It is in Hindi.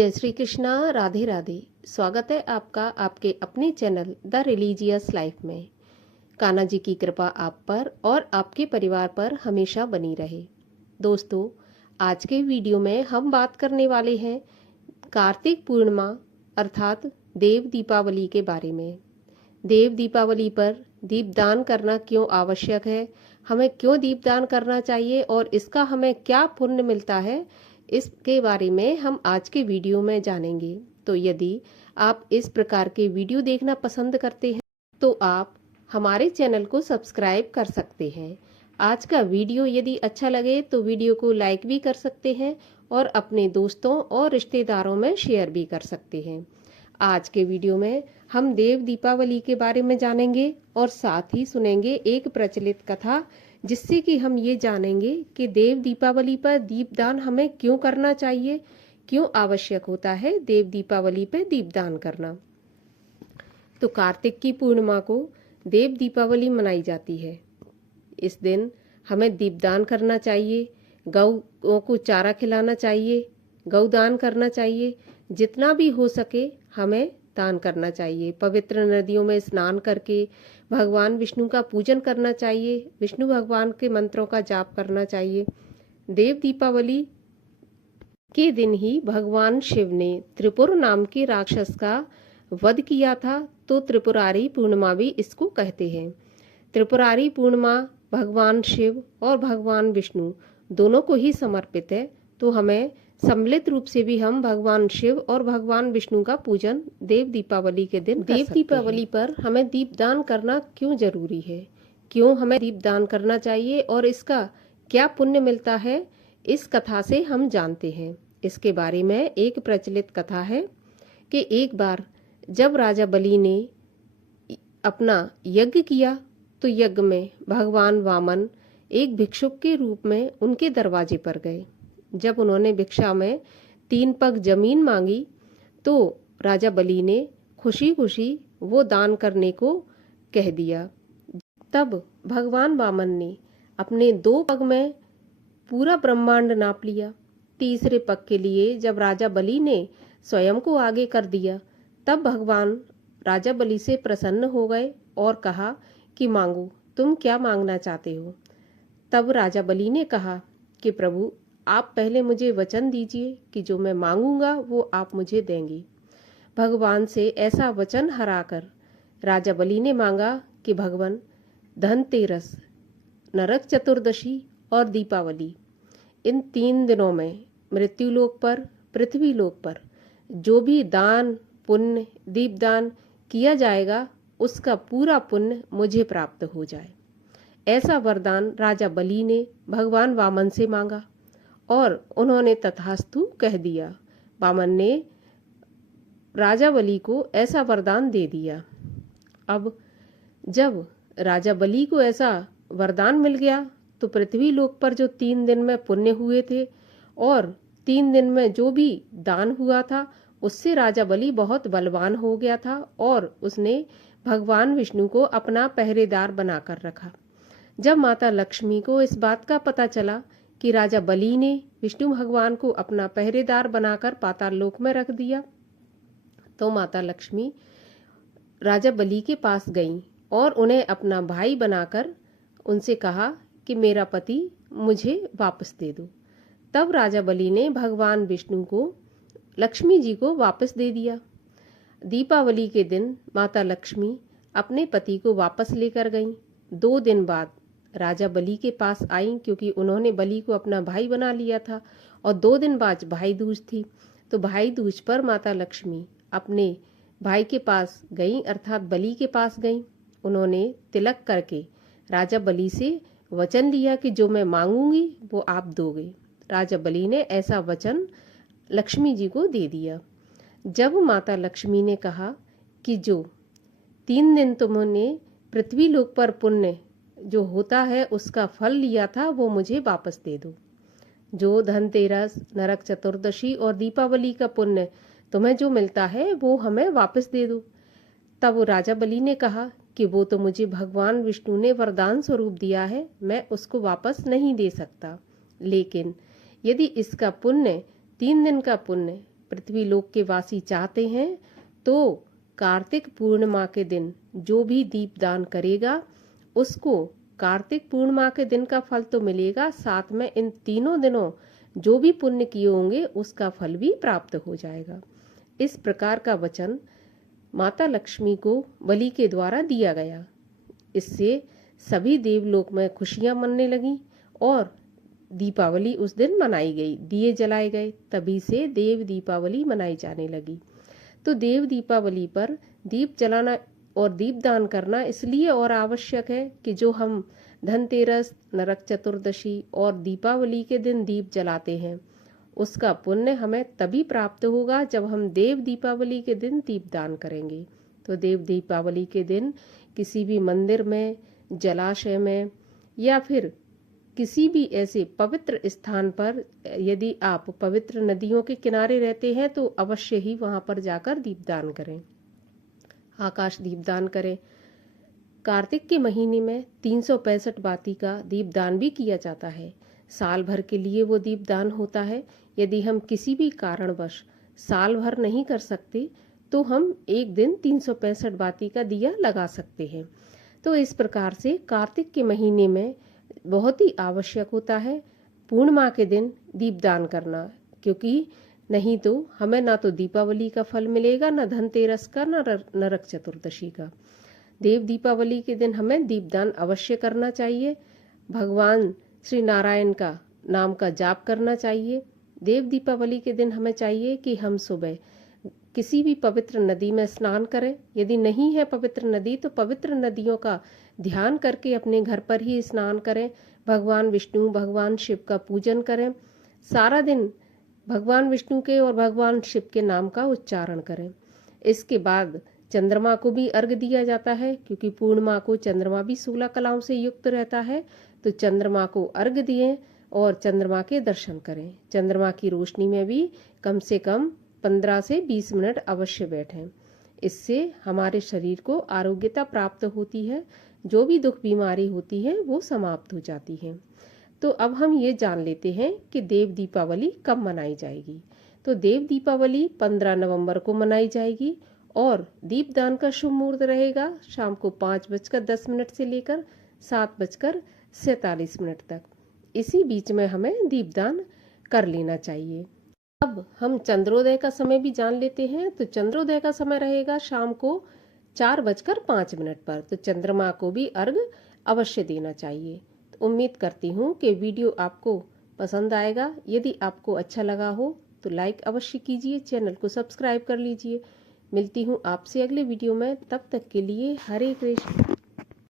जय श्री कृष्णा। राधे राधे। स्वागत है आपका आपके अपने चैनल द रिलीजियस लाइफ में। कान्हा जी की कृपा आप पर और आपके परिवार पर हमेशा बनी रहे। दोस्तों, आज के वीडियो में हम बात करने वाले हैं कार्तिक पूर्णिमा अर्थात देव दीपावली के बारे में। देव दीपावली पर दीपदान करना क्यों आवश्यक है, हमें क्यों दीपदान करना चाहिए और इसका हमें क्या पुण्य मिलता है, इसके बारे में हम आज के वीडियो में जानेंगे। तो यदि आप इस प्रकार के वीडियो देखना पसंद करते हैं तो आप हमारे चैनल को सब्सक्राइब कर सकते हैं। आज का वीडियो यदि अच्छा लगे तो वीडियो को लाइक भी कर सकते हैं और अपने दोस्तों और रिश्तेदारों में शेयर भी कर सकते हैं। आज के वीडियो में हम देव दीपावली के बारे में जानेंगे और साथ ही सुनेंगे एक प्रचलित कथा, जिससे कि हम ये जानेंगे कि देव दीपावली पर दीपदान हमें क्यों करना चाहिए, क्यों आवश्यक होता है देव दीपावली पर दीपदान करना। तो कार्तिक की पूर्णिमा को देव दीपावली मनाई जाती है। इस दिन हमें दीपदान करना चाहिए, गौ को चारा खिलाना चाहिए, गौदान करना चाहिए। जितना भी हो सके हमें दान करना चाहिए। पवित्र नदियों में स्नान करके भगवान विष्णु का पूजन करना चाहिए, विष्णु भगवान के मंत्रों का जाप करना चाहिए। देव दीपावली के दिन ही भगवान शिव ने त्रिपुर नाम के राक्षस का वध किया था, तो त्रिपुरारी पूर्णिमा भी इसको कहते हैं। त्रिपुरारी पूर्णिमा भगवान शिव और भगवान विष्णु दोनों को ही समर्पित है, तो हमें सम्मिलित रूप से भी हम भगवान शिव और भगवान विष्णु का पूजन देव दीपावली के दिन देव दीपावली पर हमें दीपदान करना क्यों जरूरी है, क्यों हमें दीपदान करना चाहिए और इसका क्या पुण्य मिलता है, इस कथा से हम जानते हैं। इसके बारे में एक प्रचलित कथा है कि एक बार जब राजा बलि ने अपना यज्ञ किया तो यज्ञ में भगवान वामन एक भिक्षुक के रूप में उनके दरवाजे पर गए। जब उन्होंने भिक्षा में 3 पग जमीन मांगी तो राजा बलि ने खुशी खुशी वो दान करने को कह दिया। तब भगवान वामन ने अपने 2 पग में पूरा ब्रह्मांड नाप लिया। तीसरे पग के लिए जब राजा बलि ने स्वयं को आगे कर दिया, तब भगवान राजा बलि से प्रसन्न हो गए और कहा कि मांगो, तुम क्या मांगना चाहते हो। तब राजा बलि ने कहा कि प्रभु, आप पहले मुझे वचन दीजिए कि जो मैं मांगूंगा वो आप मुझे देंगे। भगवान से ऐसा वचन हराकर राजा बलि ने मांगा कि भगवान, धनतेरस, नरक चतुर्दशी और दीपावली, इन 3 दिनों में मृत्युलोक पर, पृथ्वी लोक पर जो भी दान पुण्य दीपदान किया जाएगा उसका पूरा पुण्य मुझे प्राप्त हो जाए। ऐसा वरदान राजा बलि ने भगवान वामन से मांगा और उन्होंने तथास्तु कह दिया। वामन ने राजा बलि को ऐसा वरदान दे दिया। अब जब राजा बलि को ऐसा वरदान मिल गया तो पृथ्वी लोक पर जो 3 दिन में पुण्य हुए थे और 3 दिन में जो भी दान हुआ था उससे राजा बलि बहुत बलवान हो गया था और उसने भगवान विष्णु को अपना पहरेदार बनाकर रखा। जब माता लक्ष्मी को इस बात का पता चला कि राजा बलि ने विष्णु भगवान को अपना पहरेदार बनाकर पाताल लोक में रख दिया, तो माता लक्ष्मी राजा बलि के पास गईं और उन्हें अपना भाई बनाकर उनसे कहा कि मेरा पति मुझे वापस दे दो। तब राजा बलि ने भगवान विष्णु को लक्ष्मी जी को वापस दे दिया। दीपावली के दिन माता लक्ष्मी अपने पति को वापस लेकर गईं। 2 दिन बाद राजा बलि के पास आईं, क्योंकि उन्होंने बलि को अपना भाई बना लिया था और 2 दिन बाद भाई दूज थी। तो भाई दूज पर माता लक्ष्मी अपने भाई के पास गईं, अर्थात बलि के पास गईं। उन्होंने तिलक करके राजा बलि से वचन लिया कि जो मैं मांगूंगी वो आप दोगे। राजा बलि ने ऐसा वचन लक्ष्मी जी को दे दिया। जब माता लक्ष्मी ने कहा कि जो 3 दिन तुमने पृथ्वी लोक पर पुण्य जो होता है उसका फल लिया था वो मुझे वापस दे दो। जो धनतेरस, नरक चतुर्दशी और दीपावली का पुण्य तुम्हें जो मिलता है वो हमें वापस दे दो। तब राजा बलि ने कहा कि वो तो मुझे भगवान विष्णु ने वरदान स्वरूप दिया है, मैं उसको वापस नहीं दे सकता। लेकिन यदि इसका पुण्य 3 दिन का पुण्य पृथ्वी लोक के वासी चाहते हैं तो कार्तिक पूर्णिमा के दिन जो भी दीपदान करेगा उसको कार्तिक पूर्णिमा के दिन का फल तो मिलेगा, साथ में इन तीनों दिनों जो भी पुण्य किए होंगे उसका फल भी प्राप्त हो जाएगा। इस प्रकार का वचन माता लक्ष्मी को बलि के द्वारा दिया गया। इससे सभी देवलोक में खुशियां मनने लगी और दीपावली उस दिन मनाई गई, दिए जलाए गए। तभी से देव दीपावली मनाई जाने लगी। तो देव दीपावली पर दीप जलाना और दीपदान करना इसलिए और आवश्यक है कि जो हम धनतेरस, नरक चतुर्दशी और दीपावली के दिन दीप जलाते हैं उसका पुण्य हमें तभी प्राप्त होगा जब हम देव दीपावली के दिन दीपदान करेंगे। तो देव दीपावली के दिन किसी भी मंदिर में, जलाशय में या फिर किसी भी ऐसे पवित्र स्थान पर, यदि आप पवित्र नदियों के किनारे रहते हैं तो अवश्य ही वहां पर जाकर दीपदान करें, आकाश दीपदान करें। कार्तिक के महीने में 365 बाती का दीपदान भी किया जाता है। साल भर के लिए वो दीपदान होता है। यदि हम किसी भी कारणवश साल भर नहीं कर सकते तो हम एक दिन 365 बाती का दिया लगा सकते हैं। तो इस प्रकार से कार्तिक के महीने में बहुत ही आवश्यक होता है पूर्णिमा के दिन दीपदान करना, क्योंकि नहीं तो हमें ना तो दीपावली का फल मिलेगा, ना धनतेरस का, ना नरक चतुर्दशी का। देव दीपावली के दिन हमें दीपदान अवश्य करना चाहिए। भगवान श्री नारायण का नाम का जाप करना चाहिए। देव दीपावली के दिन हमें चाहिए कि हम सुबह किसी भी पवित्र नदी में स्नान करें। यदि नहीं है पवित्र नदी तो पवित्र नदियों का ध्यान करके अपने घर पर ही स्नान करें। भगवान विष्णु, भगवान शिव का पूजन करें। सारा दिन भगवान विष्णु के और भगवान शिव के नाम का उच्चारण करें। इसके बाद चंद्रमा को भी अर्घ दिया जाता है, क्योंकि पूर्णिमा को चंद्रमा भी 16 कलाओं से युक्त रहता है। तो चंद्रमा को अर्घ दिए और चंद्रमा के दर्शन करें। चंद्रमा की रोशनी में भी कम से कम 15 से 20 मिनट अवश्य बैठें। इससे हमारे शरीर को आरोग्यता प्राप्त होती है, जो भी दुख बीमारी होती है वो समाप्त हो जाती है। तो अब हम ये जान लेते हैं कि देव दीपावली कब मनाई जाएगी। तो देव दीपावली 15 नवंबर को मनाई जाएगी और दीपदान का शुभ मुहूर्त रहेगा शाम को 5:10 से लेकर 7:47 तक। इसी बीच में हमें दीपदान कर लेना चाहिए। अब हम चंद्रोदय का समय भी जान लेते हैं। तो चंद्रोदय का समय रहेगा शाम को 4:05 पर। तो चंद्रमा को भी अर्घ अवश्य देना चाहिए। तो उम्मीद करती हूँ कि वीडियो आपको पसंद आएगा। यदि आपको अच्छा लगा हो तो लाइक अवश्य कीजिए, चैनल को सब्सक्राइब कर लीजिए। मिलती हूँ आपसे अगले वीडियो में, तब तक के लिए हरे कृष्ण।